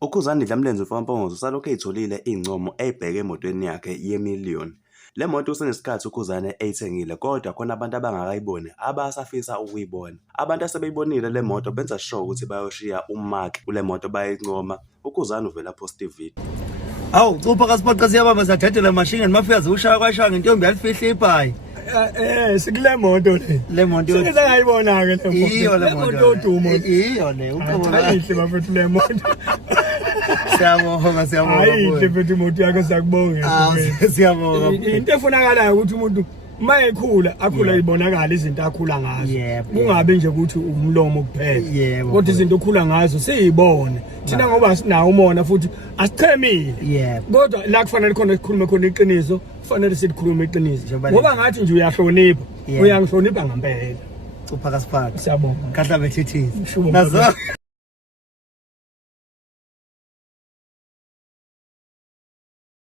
uKhuzani Dlamlenze uMfumampongozi usalokhu eyitholile ingcomo eyibheke emotweni yakhe yemiliyoni. Le moto kusenesikhathi uKhuzani eyithengile kodwa khona abantu abangakayiboni abasafisa ukuyibona. Abantu asebeyibonile le moto benza sure ukuthi bayoshiya uMark kule moto bayincoma. uKhuzani uvela post video. Awu cupha kasiphoqa siyabamba sathathela mashingeni mafika zokushaya kwashanga intombi yalifihle ibhayi. Sikule moto le moto ngiyayibona ke le moto. Iyo le moto odumo. Iyo le uqobo Ayihle bafethu le moto. Siyabonga Ayihle mfethu imoto yakho siyakubonga. Siyabonga. Into efunakalayo ukuthi umuntu mayekhula akhula ibonakala izinto akhula ngazo. Kungabe nje ukuthi umlomo kuphela. Kodwa izinto okhula ngazo siyibone. Thina ngoba sinawo umona futhi asichemile. Kodwa la kufanele khona sikhulume khona iqiniso, kufanele sikhulume iqiniso. Ngoba ngathi nje uyahlonipha, uyangihlonipha ngempela. Cupha kasiphoqa. Siyabonga. Kahla bethithisa. Nazo